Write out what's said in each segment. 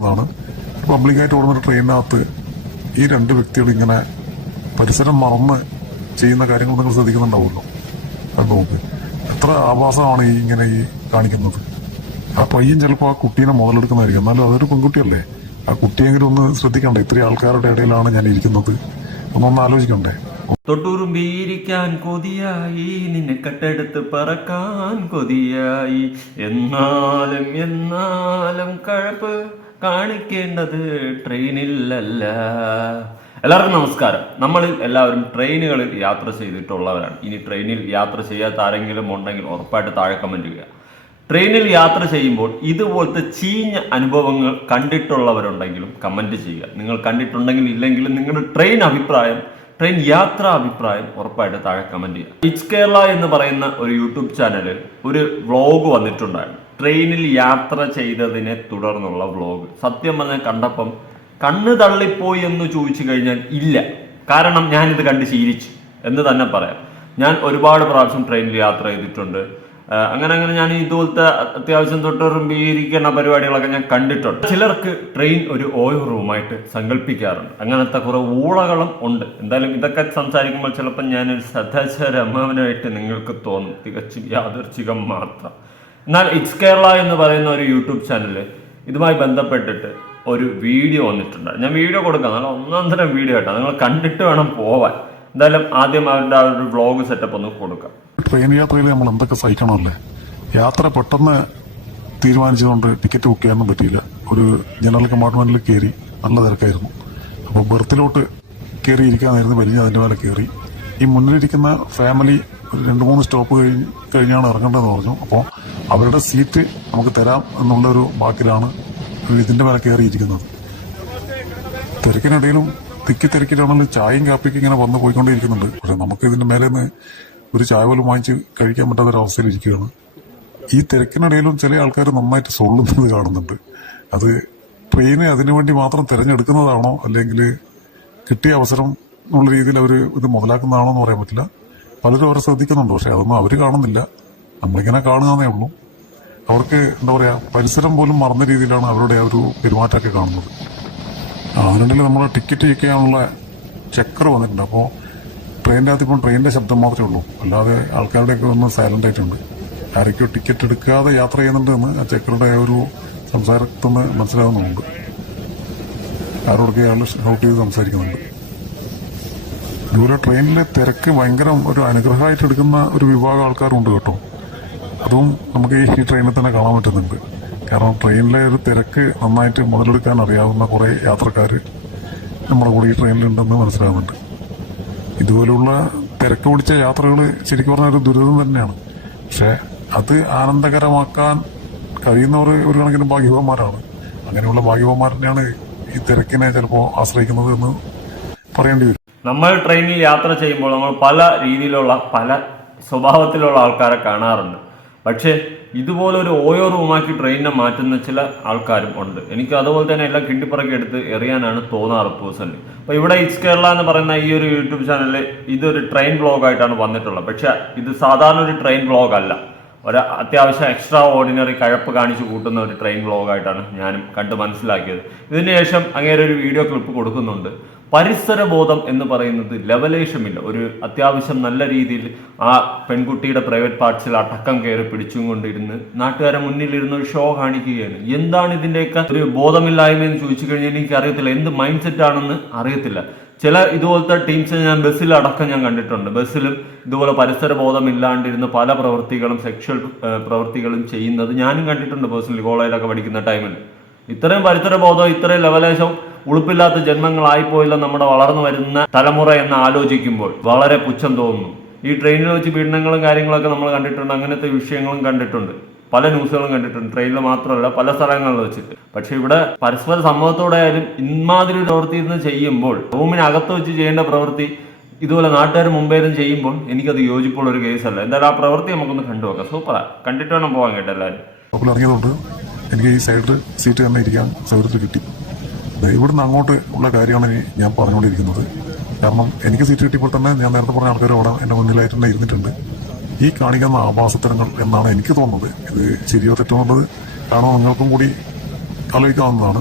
ാണ്. പബ്ലിക്കായിട്ട് ഓടുന്ന ഒരു ട്രെയിനിനകത്ത് ഈ രണ്ട് വ്യക്തികൾ ഇങ്ങനെ പരിസരം മറന്ന് ചെയ്യുന്ന കാര്യങ്ങൾ നിങ്ങൾ ശ്രദ്ധിക്കുന്നുണ്ടാവുമല്ലോ. അത് എത്ര ആഭാസമാണ് ഈ ഇങ്ങനെ ഈ കാണിക്കുന്നത്. ആ പയ്യൻ ചിലപ്പോൾ ആ കുട്ടീനെ മുതലെടുക്കുന്നതായിരിക്കും. എന്നാലും അതൊരു പെൺകുട്ടിയല്ലേ? ആ കുട്ടിയെങ്കിലും ഒന്ന് ശ്രദ്ധിക്കണ്ടേ? ഇത്രയും ആൾക്കാരുടെ ഇടയിലാണ് ഞാൻ ഇരിക്കുന്നത്. ഒന്നൊന്ന് ആലോചിക്കണ്ടേ? തൊട്ടുറുമ്പിയിരിക്കാൻ കൊതിയായി. നിന്നെ കെട്ടെടുത്ത് പറക്കാൻ കൊതിയായി. എന്നാലും എന്നാലും കഴപ്പ് കാണിക്കേണ്ടത് ട്രെയിനിലല്ല. എല്ലാവർക്കും നമസ്കാരം. നമ്മൾ എല്ലാവരും ട്രെയിനുകളിൽ യാത്ര ചെയ്തിട്ടുള്ളവരാണ്. ഇനി ട്രെയിനിൽ യാത്ര ചെയ്യാത്ത ആരെങ്കിലും ഉണ്ടെങ്കിൽ ഉറപ്പായിട്ട് താഴെ കമന്റ് ചെയ്യുക ട്രെയിനിൽ യാത്ര ചെയ്യുമ്പോൾ ഇതുപോലത്തെ ചീഞ്ഞ അനുഭവങ്ങൾ കണ്ടിട്ടുള്ളവരുണ്ടെങ്കിലും കമന്റ് ചെയ്യുക. നിങ്ങൾ കണ്ടിട്ടുണ്ടെങ്കിൽ ഇല്ലെങ്കിലും നിങ്ങളുടെ ട്രെയിൻ അഭിപ്രായം ട്രെയിൻ യാത്രാ അഭിപ്രായം ഉറപ്പായിട്ട് താഴെ കമന്റ് ചെയ്യുക ഇറ്റ്സ് കേരള എന്ന് പറയുന്ന ഒരു യൂട്യൂബ് ചാനലിൽ ഒരു വ്ളോഗ് വന്നിട്ടുണ്ടായിരുന്നു. ട്രെയിനിൽ യാത്ര ചെയ്തതിനെ തുടർന്നുള്ള വ്ളോഗ് സത്യം പറഞ്ഞാൽ കണ്ടപ്പം കണ്ണ് തള്ളിപ്പോയി എന്ന് ചോദിച്ചു കഴിഞ്ഞാൽ ഇല്ല. കാരണം ഞാനിത് കണ്ട് ശീലിച്ചു എന്ന് തന്നെ പറയാം. ഞാൻ ഒരുപാട് പ്രാവശ്യം ട്രെയിനിൽ യാത്ര ചെയ്തിട്ടുണ്ട്. അങ്ങനെ അങ്ങനെ ഞാൻ ഇതുപോലത്തെ അത്യാവശ്യം തൊട്ടുറുമ്പിയിരിക്കുന്ന പരിപാടികളൊക്കെ ഞാൻ കണ്ടിട്ടുണ്ട്. ചിലർക്ക് ട്രെയിൻ ഒരു ഓയോ റൂമായിട്ട് സങ്കല്പിക്കാറുണ്ട്. അങ്ങനത്തെ കുറേ ഊളകളും ഉണ്ട്. എന്തായാലും ഇതൊക്കെ സംസാരിക്കുമ്പോൾ ചിലപ്പോൾ ഞാനൊരു സദാചാരമാവനായിട്ട് നിങ്ങൾക്ക് തോന്നും. തികച്ചും യാദർച്ഛികം മാത്രം. എന്നാൽ ഇറ്റ്സ് കേരള എന്ന് പറയുന്ന ഒരു യൂട്യൂബ് ചാനൽ ഇതുമായി ബന്ധപ്പെട്ടിട്ട് ഒരു വീഡിയോ വന്നിട്ടുണ്ട്. ഞാൻ വീഡിയോ കൊടുക്കാം. നല്ല ഒന്നാം തരം വീഡിയോ കേട്ടോ നിങ്ങൾ കണ്ടിട്ട് വേണം പോവാൻ. എന്തായാലും ആദ്യം അവരുടെ ആ ഒരു വ്ളോഗ് സെറ്റപ്പ് ഒന്ന് കൊടുക്കാം. ട്രെയിൻ യാത്രയിൽ നമ്മൾ എന്തൊക്കെ സഹിക്കണമല്ലേ? യാത്ര പെട്ടെന്ന് തീരുമാനിച്ചതുകൊണ്ട് ടിക്കറ്റ് ബുക്ക് ചെയ്യാനൊന്നും പറ്റിയില്ല. ഒരു ജനറൽ കമ്പാർട്ട്മെന്റിൽ കയറി നല്ല തിരക്കായിരുന്നു. അപ്പോൾ ബെർത്തിലോട്ട് കയറി ഇരിക്കാനായിരുന്നു വലിയ അതിന്റെ മേലെ കയറി. ഈ മുന്നിലിരിക്കുന്ന ഫാമിലി ഒരു രണ്ട് മൂന്ന് സ്റ്റോപ്പ് കഴിഞ്ഞ് കഴിഞ്ഞാണ് ഇറങ്ങേണ്ടതെന്ന് പറഞ്ഞു. അപ്പോൾ അവരുടെ സീറ്റ് നമുക്ക് തരാം എന്നുള്ളൊരു വാക്കിലാണ് ഇതിന്റെ മേലെ കയറിയിരിക്കുന്നത്. തിരക്കിനിടയിലും തിക്കി തിരക്കിലാണെങ്കിലും ചായയും കാപ്പിക്ക് ഇങ്ങനെ വന്നു പോയിക്കൊണ്ടേയിരിക്കുന്നുണ്ട്. പക്ഷെ നമുക്ക് ഇതിന്റെ മേലെ നിന്ന് ഒരു ചായ പോലും വാങ്ങിച്ച് കഴിക്കാൻ ഒരു ഇരിക്കുകയാണ്. ഈ തിരക്കിനിടയിലും ചില ആൾക്കാർ നന്നായിട്ട് സൊള്ളുന്നത് കാണുന്നുണ്ട്. അത് ട്രെയിന് അതിനുവേണ്ടി മാത്രം തിരഞ്ഞെടുക്കുന്നതാണോ അല്ലെങ്കിൽ കിട്ടിയ അവസരം എന്നുള്ള രീതിയിൽ അവർ ഇത് മുതലാക്കുന്നതാണോ എന്ന് പറയാൻ പറ്റില്ല. പലരും അവരെ ശ്രദ്ധിക്കുന്നുണ്ട്. പക്ഷെ അതൊന്നും അവർ കാണുന്നില്ല. നമ്മളിങ്ങനെ കാണുകയെന്നേ ഉള്ളൂ. അവർക്ക് എന്താ പറയാ പരിസരം പോലും മറന്ന രീതിയിലാണ് അവരുടെ ആ ഒരു പെരുമാറ്റമൊക്കെ കാണുന്നത്. അതിനുണ്ടെങ്കിൽ നമ്മൾ ടിക്കറ്റ് ചെയ്യാനുള്ള ചെക്കർ വന്നിട്ടുണ്ട്. അപ്പോൾ ട്രെയിനിന്റെ അകത്ത് ഇപ്പം ട്രെയിനിന്റെ ശബ്ദം മാത്രമേ ഉള്ളൂ. അല്ലാതെ ആൾക്കാരുടെയൊക്കെ ഒന്ന് സൈലന്റ് ആയിട്ടുണ്ട് ആരൊക്കെയോ ടിക്കറ്റ് എടുക്കാതെ യാത്ര ചെയ്യുന്നുണ്ട് എന്ന് ആ ചെക്കറുടെ ഒരു സംസാരത്തിൽ നിന്ന് മനസ്സിലാകുന്നുണ്ട് ആരോടൊക്കെ അയാൾ ഷൗട്ട് ചെയ്ത് സംസാരിക്കുന്നുണ്ട്. ഇതുപോലെ ട്രെയിനിലെ തിരക്ക് ഭയങ്കര ഒരു അനുഗ്രഹമായിട്ട് എടുക്കുന്ന ഒരു വിഭാഗം ആൾക്കാരുണ്ട് കേട്ടോ. അതും നമുക്ക് ഈ ട്രെയിനിൽ തന്നെ കാണാൻ പറ്റുന്നുണ്ട്. കാരണം ട്രെയിനിലെ ഒരു തിരക്ക് നന്നായിട്ട് മുതലെടുക്കാൻ അറിയാവുന്ന കുറേ യാത്രക്കാർ നമ്മുടെ കൂടെ ഈ ട്രെയിനിലുണ്ടെന്ന് മനസ്സിലാകുന്നുണ്ട് ഇതുപോലുള്ള തിരക്ക് പിടിച്ച യാത്രകൾ ശരിക്കും പറഞ്ഞാൽ ഒരു ദുരിതം തന്നെയാണ്. പക്ഷേ അത് ആനന്ദകരമാക്കാൻ കഴിയുന്നവർ ഒരു കണക്കിന് ഭാഗ്യവാന്മാരാണ്. അങ്ങനെയുള്ള ഭാഗ്യവാന്മാരനെയാണ് ഈ തിരക്കിനെ ചിലപ്പോൾ ആശ്രയിക്കുന്നത് എന്ന് പറയേണ്ടി വരും. നമ്മൾ ട്രെയിനിൽ യാത്ര ചെയ്യുമ്പോൾ നമ്മൾ പല രീതിയിലുള്ള പല സ്വഭാവത്തിലുള്ള ആൾക്കാരെ കാണാറുണ്ട്. പക്ഷേ ഇതുപോലെ ഒരു ഓയോ റൂമാക്കി ട്രെയിനിനെ മാറ്റുന്ന ചില ആൾക്കാരും ഉണ്ട്. എനിക്ക് അതുപോലെ തന്നെ എല്ലാം കിണ്ടിപ്പറക്കി എടുത്ത് എറിയാനാണ് തോന്നാറ് പേഴ്സണലി. അപ്പോൾ ഇവിടെ ഇറ്റ്സ് കേരള എന്ന് പറയുന്ന ഈ ഒരു യൂട്യൂബ് ചാനലിൽ ഇതൊരു ട്രെയിൻ ബ്ലോഗായിട്ടാണ് വന്നിട്ടുള്ളത്. പക്ഷേ ഇത് സാധാരണ ഒരു ട്രെയിൻ ബ്ലോഗ് അല്ല ഒരു അത്യാവശ്യം എക്സ്ട്രാ ഓർഡിനറി കഴപ്പ് കാണിച്ചു കൂട്ടുന്ന ഒരു ട്രെയിൻ ബ്ലോഗായിട്ടാണ് ഞാനും കണ്ട് മനസ്സിലാക്കിയത്. ഇതിനുശേഷം അങ്ങേരെ ഒരു വീഡിയോ ക്ലിപ്പ് കൊടുക്കുന്നുണ്ട്. പരിസര ബോധം എന്ന് പറയുന്നത് ലവലേശമില്ല. ഒരു അത്യാവശ്യം നല്ല രീതിയിൽ ആ പെൺകുട്ടിയുടെ പ്രൈവറ്റ് പാർട്സിൽ അടക്കം കയറി പിടിച്ചും കൊണ്ടിരുന്ന് നാട്ടുകാരെ മുന്നിലിരുന്ന് ഒരു ഷോ കാണിക്കുകയാണ്. എന്താണ് ഇതിന്റെയൊക്കെ ഒരു ബോധമില്ലായ്മ എന്ന് ചോദിച്ചു കഴിഞ്ഞാൽ എനിക്ക് അറിയത്തില്ല എന്ത് മൈൻഡ് സെറ്റ് ആണെന്ന് അറിയത്തില്ല. ചില ഇതുപോലത്തെ ടീംസ് ഞാൻ ബസ്സിൽ അടക്കം ഞാൻ കണ്ടിട്ടുണ്ട്. ബസ്സിലും ഇതുപോലെ പരിസര ബോധമില്ലാണ്ടിരുന്ന് പല പ്രവൃത്തികളും സെക്ഷൽ പ്രവൃത്തികളും ചെയ്യുന്നത് ഞാനും കണ്ടിട്ടുണ്ട് പേഴ്സണലി കോളേജിലൊക്കെ പഠിക്കുന്ന ടൈമിൽ ഇത്രയും പരിസര ബോധം ഇത്രയും ലെവലേശം ഉളുപ്പില്ലാത്ത ജന്മങ്ങളായിപ്പോയില്ല നമ്മുടെ വളർന്നു വരുന്ന തലമുറ എന്ന് ആലോചിക്കുമ്പോൾ വളരെ പുച്ഛം തോന്നുന്നു. ഈ ട്രെയിനിൽ വെച്ച് പീഡനങ്ങളും കാര്യങ്ങളൊക്കെ നമ്മൾ കണ്ടിട്ടുണ്ട് അങ്ങനത്തെ വിഷയങ്ങളും കണ്ടിട്ടുണ്ട്. പല ന്യൂസുകളും കണ്ടിട്ടുണ്ട്. ട്രെയിനിൽ മാത്രമല്ല പല സ്ഥലങ്ങളിൽ വെച്ചിട്ട്. പക്ഷെ ഇവിടെ പരസ്പര സമ്മതത്തോടെ ആയാലും ഇമാതിരി പ്രവൃത്തി ഇരുന്ന് ചെയ്യുമ്പോൾ റൂമിനകത്ത് വെച്ച് ചെയ്യേണ്ട പ്രവൃത്തി ഇതുപോലെ നാട്ടുകാർ മുമ്പേലും ചെയ്യുമ്പോൾ എനിക്കത് യോജിപ്പുള്ള ഒരു കേസല്ല എന്തായാലും ആ പ്രവൃത്തി നമുക്കൊന്ന് കണ്ടുവെക്കാം സൂപ്പറാ. കണ്ടിട്ട് വേണം പോകാൻ കേട്ടോ എല്ലാവരും. എനിക്ക് ഈ സൈഡ് സീറ്റ് തന്നെ ഇരിക്കാൻ സൗകര്യത്തിൽ കിട്ടി. ഇവിടുന്ന് അങ്ങോട്ട് ഉള്ള കാര്യമാണ് ഇനി ഞാൻ പറഞ്ഞുകൊണ്ടിരിക്കുന്നത്. കാരണം എനിക്ക് സീറ്റ് കിട്ടിയപ്പോൾ തന്നെ ഞാൻ നേരത്തെ പറഞ്ഞ ആൾക്കാർ അവിടെ എന്റെ മുന്നിലായിട്ട് തന്നെ ഇരുന്നിട്ടുണ്ട്. ഈ കാണിക്കുന്ന ആഭാസത്തരങ്ങൾ എന്നാണ് എനിക്ക് തോന്നുന്നത്. ഇത് ശരിയോ തെറ്റോ എന്നുള്ളത് കാണുമ്പോൾ നിങ്ങൾക്കും കൂടി ആലോചിക്കാവുന്നതാണ്.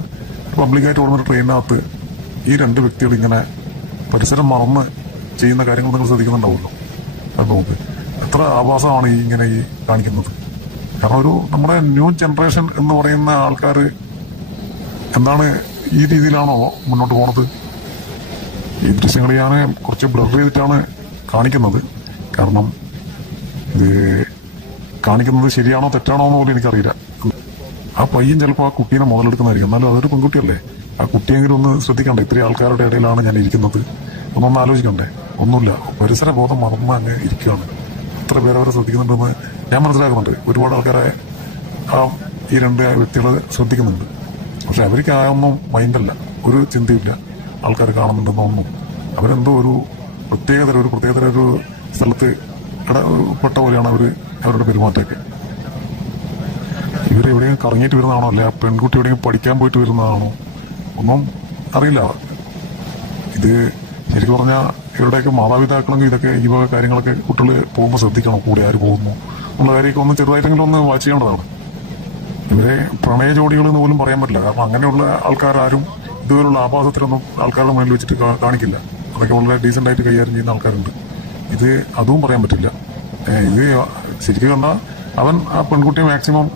പബ്ലിക്കായിട്ട് ഓടുന്ന ട്രെയിനിനകത്ത് ഈ രണ്ട് വ്യക്തികൾ ഇങ്ങനെ പരിസരം മറന്ന് ചെയ്യുന്ന കാര്യങ്ങൾ നിങ്ങൾ ശ്രദ്ധിക്കുന്നുണ്ടാവുമല്ലോ. അത് എത്ര ആഭാസമാണ് ഈ ഇങ്ങനെ ഈ കാണിക്കുന്നത്. കാരണം ഒരു നമ്മുടെ ന്യൂ ജനറേഷൻ എന്ന് പറയുന്ന ആൾക്കാർ എന്താണ് ഈ രീതിയിലാണോ മുന്നോട്ട് പോണത്? ഈ ദൃശ്യങ്ങൾ ഞാൻ കുറച്ച് ബ്ലർ ചെയ്തിട്ടാണ് കാണിക്കുന്നത്. കാരണം ഇത് കാണിക്കുന്നത് ശരിയാണോ തെറ്റാണോ എന്ന് പോലും എനിക്കറിയില്ല. ആ പയ്യൻ ചിലപ്പോൾ ആ കുട്ടീനെ മുതലെടുക്കുന്നതായിരിക്കും. എന്നാലും അതൊരു പെൺകുട്ടിയല്ലേ? ആ കുട്ടിയെങ്കിലും ഒന്ന് ശ്രദ്ധിക്കണ്ടേ? ഇത്രയും ആൾക്കാരുടെ ഇടയിലാണ് ഞാൻ ഇരിക്കുന്നത്. ഒന്നൊന്ന് ആലോചിക്കണ്ടേ? ഒന്നുമില്ല. പരിസര ബോധം മറന്ന് അങ്ങ് ഇരിക്കുകയാണ്. എത്ര പേര് അവരെ ശ്രദ്ധിക്കുന്നുണ്ടെന്ന് ഞാൻ മനസ്സിലാക്കുന്നുണ്ട്. ഒരുപാട് ആൾക്കാരെ ആ ഈ രണ്ട് വ്യക്തികൾ ശ്രദ്ധിക്കുന്നുണ്ട്. പക്ഷെ അവർക്ക് ആ ഒന്നും മൈൻഡല്ല. ഒരു ചിന്തയില്ല. ആൾക്കാർ കാണുന്നുണ്ടെന്നൊന്നും അവരെന്തോ ഒരു പ്രത്യേകതര ഒരു പ്രത്യേകതര ഒരു സ്ഥലത്ത് ഇടപെട്ട പോലെയാണ് അവർ അവരുടെ പെരുമാറ്റമൊക്കെ. ഇവരെവിടെയും കറങ്ങിയിട്ട് വരുന്നതാണോ? അല്ലെ ആ പെൺകുട്ടി എവിടെയും പഠിക്കാൻ പോയിട്ട് വരുന്നതാണോ? ഒന്നും അറിയില്ല. ഇത് ശരിക്കും പറഞ്ഞാൽ ഇവരുടെയൊക്കെ മാതാപിതാക്കളെങ്കിൽ ഇതൊക്കെ ഈ വക കാര്യങ്ങളൊക്കെ കുട്ടികൾ പോകുമ്പോൾ ശ്രദ്ധിക്കണം കൂടെ ആര് പോകുന്നു. എന്നുള്ള കാര്യമൊക്കെ ഒന്ന് ചെറുതായിട്ടെങ്കിലും ഒന്ന് വാച്ച് ചെയ്യേണ്ടതാണ്. ഇവരെ പ്രണയ ജോഡികൾ എന്ന് പോലും പറയാൻ പറ്റില്ല. കാരണം അങ്ങനെയുള്ള ആൾക്കാരും ഇതുപോലുള്ള ആഭാസത്തിലൊന്നും ആൾക്കാരുടെ മുന്നിൽ വെച്ചിട്ട് കാണിക്കില്ല. അതൊക്കെ വളരെ ഡീസന്റ് ആയിട്ട് കൈകാര്യം ചെയ്യുന്ന ആൾക്കാരുണ്ട്. ഇത് അതും പറയാൻ പറ്റില്ല. ഇത് ശരിക്കും കണ്ടാൽ അവൻ ആ പെൺകുട്ടിയെ മാക്സിമം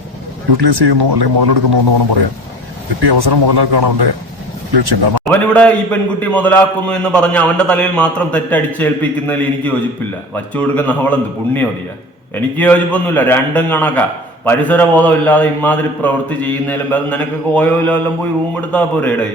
യൂട്ടിലൈസ് ചെയ്യുന്നു അല്ലെങ്കിൽ മുതലെടുക്കുന്നു എന്ന് വേണം പറയാം കിട്ടിയ അവസരം മുതലാക്കുകയാണ് അവന്റെ ലക്ഷ്യം. കാരണം അവനിവിടെ ഈ പെൺകുട്ടി മുതലാക്കുന്നു എന്ന് പറഞ്ഞ് അവന്റെ തലയിൽ മാത്രം തെറ്റടിച്ചേൽപ്പിക്കുന്നതിൽ എനിക്ക് യോജിപ്പില്ല. വച്ചു കൊടുക്കുന്ന അവളെന്ത്? പുണ്യമതിയ എനിക്ക് യോജിപ്പൊന്നുമില്ല. രണ്ടും കണക്കാ. പരിസര ബോധമില്ലാതെ ഇമാതിരി പ്രവൃത്തി ചെയ്യുന്നതിലും അത് നിനക്കൊക്കെ കോയോലെല്ലാം പോയി റൂം എടുത്താൽ പോരെ ഇടേ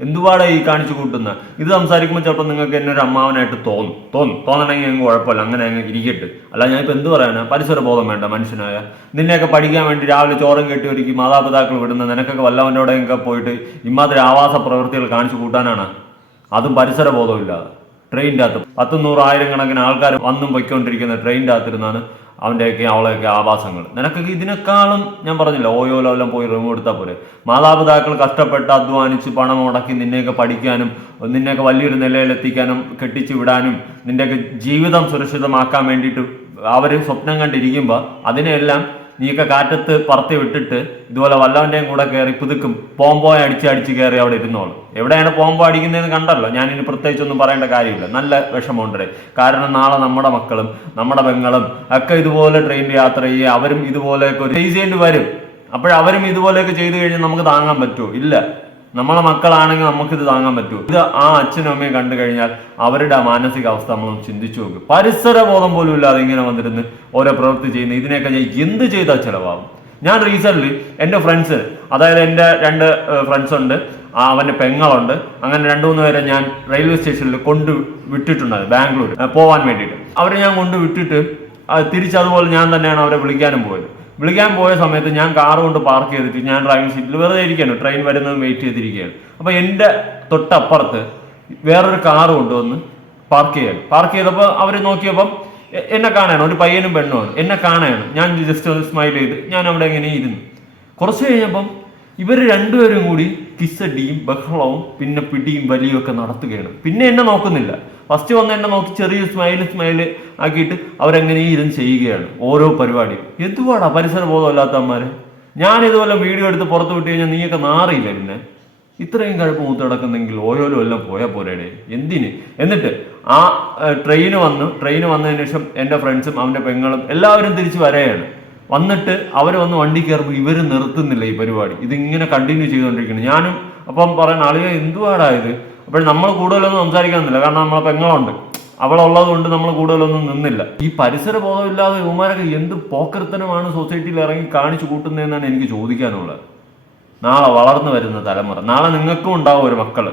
എന്തുപാടാ ഈ കാണിച്ചു കൂട്ടുന്ന? ഇത് സംസാരിക്കുമ്പോൾ ചിലപ്പോൾ നിങ്ങൾക്ക് എന്നെ ഒരു അമ്മാവനായിട്ട് തോന്നും. തോന്നും. തോന്നണമെങ്കിൽ അങ്ങ് കുഴപ്പമില്ല. അങ്ങനെ അങ്ങ് ഇരിക്കട്ടെ. അല്ല ഇപ്പം എന്ത് പറയാനാ? പരിസര ബോധം വേണ്ട മനുഷ്യനായ. നിന്നെയൊക്കെ പഠിക്കാൻ വേണ്ടി രാവിലെ ചോറും കെട്ടി ഒരുക്കി മാതാപിതാക്കൾ വിടുന്ന നിനക്കൊക്കെ വല്ലവന്റെയോടെയൊക്കെ പോയിട്ട് ഇമാതിരി ആവാസ പ്രവൃത്തികൾ കാണിച്ചു കൂട്ടാനാണ്? അതും പരിസര ബോധമില്ലാതെ ട്രെയിനിന്റെ അകത്ത് പത്തും നൂറായിരം കണക്കിന് ആൾക്കാർ വന്നും പൊയ്ക്കൊണ്ടിരിക്കുന്ന ട്രെയിനിന്റെ അകത്തിരുന്നാണ് അവന്റെയൊക്കെ അവളെയൊക്കെ ആവാസങ്ങൾ. നിനക്കൊക്കെ ഇതിനേക്കാളും ഞാൻ പറഞ്ഞില്ല ഓയോ ലോലം പോയി റൂം എടുത്താൽ പോരെ. മാതാപിതാക്കൾ കഷ്ടപ്പെട്ട് അധ്വാനിച്ച് പണം മുടക്കി നിന്നെയൊക്കെ പഠിക്കാനും നിന്നെയൊക്കെ വലിയൊരു നിലയിലെത്തിക്കാനും കെട്ടിച്ചു വിടാനും നിന്റെയൊക്കെ ജീവിതം സുരക്ഷിതമാക്കാൻ വേണ്ടിയിട്ട് അവർ സ്വപ്നം കണ്ടിരിക്കുമ്പോൾ അതിനെല്ലാം നീയൊക്കെ കാറ്റത്ത് പറത്തി വിട്ടിട്ട് ഇതുപോലെ വല്ലവന്റെയും കൂടെ കയറി പുതുക്കും. പോംബോയെ അടിച്ച് അടിച്ച് കയറി അവിടെ ഇരുന്നോളൂ. എവിടെയാണ് പോംബോ അടിക്കുന്നതെന്ന് കണ്ടല്ലോ. ഞാൻ ഇനി പ്രത്യേകിച്ചൊന്നും പറയേണ്ട കാര്യമില്ല. നല്ല വിഷമമുണ്ട് കാരണം നാളെ നമ്മുടെ മക്കളും നമ്മുടെ പെങ്ങളും ഒക്കെ ഇതുപോലെ ട്രെയിനിൽ യാത്ര ചെയ്യുക അവരും ഇതുപോലെയൊക്കെ ഒരു ഈസിയായിട്ട് വരും. അപ്പോഴവരും ഇതുപോലെയൊക്കെ ചെയ്തു കഴിഞ്ഞാൽ നമുക്ക് താങ്ങാൻ പറ്റുമോ? ഇല്ല. നമ്മളെ മക്കളാണെങ്കിൽ നമുക്കിത് താങ്ങാൻ പറ്റുമോ ഇത് ആ അച്ഛനും അമ്മയും കണ്ടു കഴിഞ്ഞാൽ അവരുടെ മാനസികാവസ്ഥ നമ്മൾ ചിന്തിച്ചു നോക്കും. പരിസര ബോധം പോലും ഇല്ലാതെ ഇങ്ങനെ വന്നിരുന്ന് ഓരോ പ്രവൃത്തി ചെയ്യുന്ന ഇതിനെയൊക്കെ ഞാൻ എന്ത് ചെയ്താൽ ചിലവാകും? ഞാൻ റീസെന്റ് എന്റെ ഫ്രണ്ട്സ് അതായത് എന്റെ രണ്ട് ഫ്രണ്ട്സ് ഉണ്ട്. അവന്റെ പെങ്ങളുണ്ട്. അങ്ങനെ രണ്ടു മൂന്ന് പേരെ ഞാൻ റെയിൽവേ സ്റ്റേഷനിൽ കൊണ്ട് വിട്ടിട്ടുണ്ടായിരുന്നു ബാംഗ്ലൂർ പോവാൻ വേണ്ടിയിട്ട്. അവരെ ഞാൻ കൊണ്ട് വിട്ടിട്ട് തിരിച്ചതുപോലെ ഞാൻ തന്നെയാണ് അവരെ വിളിക്കാനും പോയത്. വിളിക്കാൻ പോയ സമയത്ത് ഞാൻ കാർ കൊണ്ട് പാർക്ക് ചെയ്തിട്ട് ഞാൻ ഡ്രൈവിംഗ് സീറ്റിൽ വെറുതെ ഇരിക്കുകയാണ് ട്രെയിൻ വരുന്നത് വെയിറ്റ് ചെയ്തിരിക്കുകയാണ്. അപ്പോൾ എന്റെ തൊട്ടപ്പുറത്ത് വേറൊരു കാർ കൊണ്ടുവന്ന് പാർക്ക് ചെയ്യാൻ പാർക്ക് ചെയ്തപ്പോൾ അവർ നോക്കിയപ്പം എന്നെ കാണാണ് ഒരു പയ്യനും പെണ്ണുമാണ് എന്നെ കാണാണ് ഞാൻ ജസ്റ്റ് ഒന്ന് സ്മൈൽ ചെയ്ത് ഞാൻ അവിടെ ഇങ്ങനെ ഇരുന്നു. കുറച്ച് കഴിഞ്ഞപ്പം ഇവർ രണ്ടുപേരും കൂടി കിസ്സടിയും ബഹളവും പിന്നെ പിടിയും വലിയും ഒക്കെ നടത്തുകയാണ്. പിന്നെ എന്നെ നോക്കുന്നില്ല. ഫസ്റ്റ് വന്ന് എന്നെ നോക്കി ചെറിയ സ്മൈൽ സ്മൈൽ ആക്കിയിട്ട് അവരെങ്ങനെ ഇരുന്ന് ചെയ്യുകയാണ് ഓരോ പരിപാടിയും. എന്തുവാടാ പരിസര ബോധമില്ലാത്ത അമ്മമാര് ഞാൻ ഇതുപോലെ വീഡിയോ എടുത്ത് പുറത്ത് വിട്ട് കഴിഞ്ഞാൽ നീയൊക്കെ നാറിയില്ല പിന്നെ ഇത്രയും കഴുപ്പ് മൂത്ത് കിടക്കുന്നെങ്കിൽ ഓരോരോ എല്ലാം പോയാൽ പോരേടെ. എന്തിന്? എന്നിട്ട് ആ ട്രെയിന് വന്നു. ട്രെയിന് വന്നതിന് ശേഷം എന്റെ ഫ്രണ്ട്സും അവന്റെ പെങ്ങളും എല്ലാവരും തിരിച്ച് വരെയാണ്. വന്നിട്ട് അവർ വന്ന് വണ്ടി കയറുമ്പോൾ ഇവർ നിർത്തുന്നില്ല ഈ പരിപാടി. ഇതിങ്ങനെ കണ്ടിന്യൂ ചെയ്തുകൊണ്ടിരിക്കുന്നു ഞാനും അപ്പം പറയുന്ന ആളുകൾ എന്തുവാടാ ഇത്? അപ്പോൾ നമ്മൾ കൂടുതലൊന്നും സംസാരിക്കുന്നില്ല കാരണം നമ്മളെ പെങ്ങളുണ്ട്. അവളുള്ളത് കൊണ്ട് നമ്മൾ കൂടുതലൊന്നും നിന്നില്ല. ഈ പരിസര ബോധമില്ലാതെ ഇവന്മാരൊക്കെ എന്ത് പോക്കർത്തനമാണ് സൊസൈറ്റിയിൽ ഇറങ്ങി കാണിച്ചു കൂട്ടുന്നതെന്നാണ് എനിക്ക് ചോദിക്കാനുള്ളത്. നാളെ വളർന്നു വരുന്ന തലമുറ. നാളെ നിങ്ങൾക്കും ഉണ്ടാവും ഒരു മക്കൾ.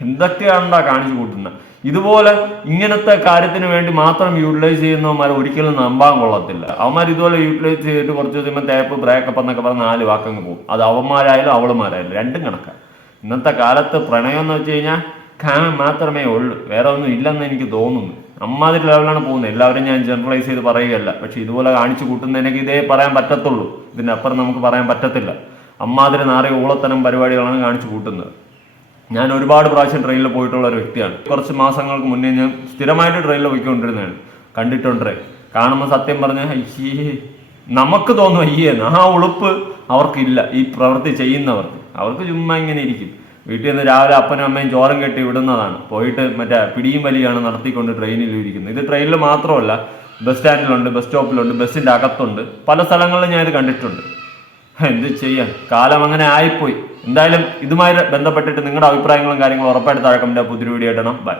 എന്തൊക്കെയാണ്ടാ കാണിച്ചു കൂട്ടുന്നത്? ഇതുപോലെ ഇങ്ങനത്തെ കാര്യത്തിന് വേണ്ടി മാത്രം യൂട്ടിലൈസ് ചെയ്യുന്നവന്മാർ ഒരിക്കലും നമ്പാൻ കൊള്ളത്തില്ല. അവന്മാർ ഇതുപോലെ യൂട്ടിലൈസ് ചെയ്തിട്ട് കുറച്ച് ദിവസം തേപ്പ് ബ്രേക്കപ്പ് എന്നൊക്കെ പറഞ്ഞ് നാല് വാക്കങ്ങ് പോകും. അത് അവന്മാരായാലും അവളുമാരായാലും രണ്ടും കണക്കാണ് ഇന്നത്തെ കാലത്ത് പ്രണയം എന്ന് വെച്ച് കഴിഞ്ഞാൽ കാമം മാത്രമേ ഉള്ളൂ. വേറെ ഒന്നും ഇല്ലെന്ന് എനിക്ക് തോന്നുന്നു. അമ്മാതിരി ലെവലാണ് പോകുന്നത്. എല്ലാവരും ഞാൻ ജനറലൈസ് ചെയ്ത് പറയുകയല്ല. പക്ഷെ ഇതുപോലെ കാണിച്ചു കൂട്ടുന്നതിനൊക്കെ ഇതേ പറയാൻ പറ്റത്തുള്ളൂ. ഇതിന്റെ അപ്പുറം നമുക്ക് പറയാൻ പറ്റത്തില്ല. അമ്മാതിരി നാറിയ ഊളത്തരം പരിപാടികളാണ് കാണിച്ചു കൂട്ടുന്നത്. ഞാൻ ഒരുപാട് പ്രാവശ്യം ട്രെയിനിൽ പോയിട്ടുള്ള ഒരു വ്യക്തിയാണ്. കുറച്ച് മാസങ്ങൾക്ക് മുന്നേ ഞാൻ സ്ഥിരമായിട്ട് ട്രെയിനിൽ പോയിക്കൊണ്ടിരുന്നതാണ്. കണ്ടിട്ടുണ്ടേ കാണുമ്പോൾ സത്യം പറഞ്ഞ നമുക്ക് തോന്നും അയ്യേ ആ ഉളുപ്പ്. അവർക്കില്ല ഈ പ്രവൃത്തി ചെയ്യുന്നവർക്ക്. അവർക്ക് ചുമ്മാ ഇങ്ങനെ ഇരിക്കും. വീട്ടിൽ നിന്ന് രാവിലെ അപ്പനും അമ്മയും ചോരം കെട്ടി വിടുന്നതാണ്. പോയിട്ട് മറ്റേ പിടിയും വലിയാണ് നടത്തിക്കൊണ്ട് ട്രെയിനിൽ ഇരിക്കുന്നത്. ഇത് ട്രെയിനിൽ മാത്രമല്ല ബസ് സ്റ്റാൻഡിലുണ്ട് ബസ് സ്റ്റോപ്പിലുണ്ട് ബസ്സിന്റെ അകത്തുണ്ട്. പല സ്ഥലങ്ങളിലും ഞാൻ ഇത് കണ്ടിട്ടുണ്ട്. എന്ത് ചെയ്യാം? കാലം അങ്ങനെ ആയിപ്പോയി. എന്തായാലും ഇതുമായി ബന്ധപ്പെട്ടിട്ട് നിങ്ങളുടെ അഭിപ്രായങ്ങളും കാര്യങ്ങളും ഉറപ്പായിട്ട് താഴെ കമന്റ് പുതിയ വീഡിയോ ഇടണം. ബൈ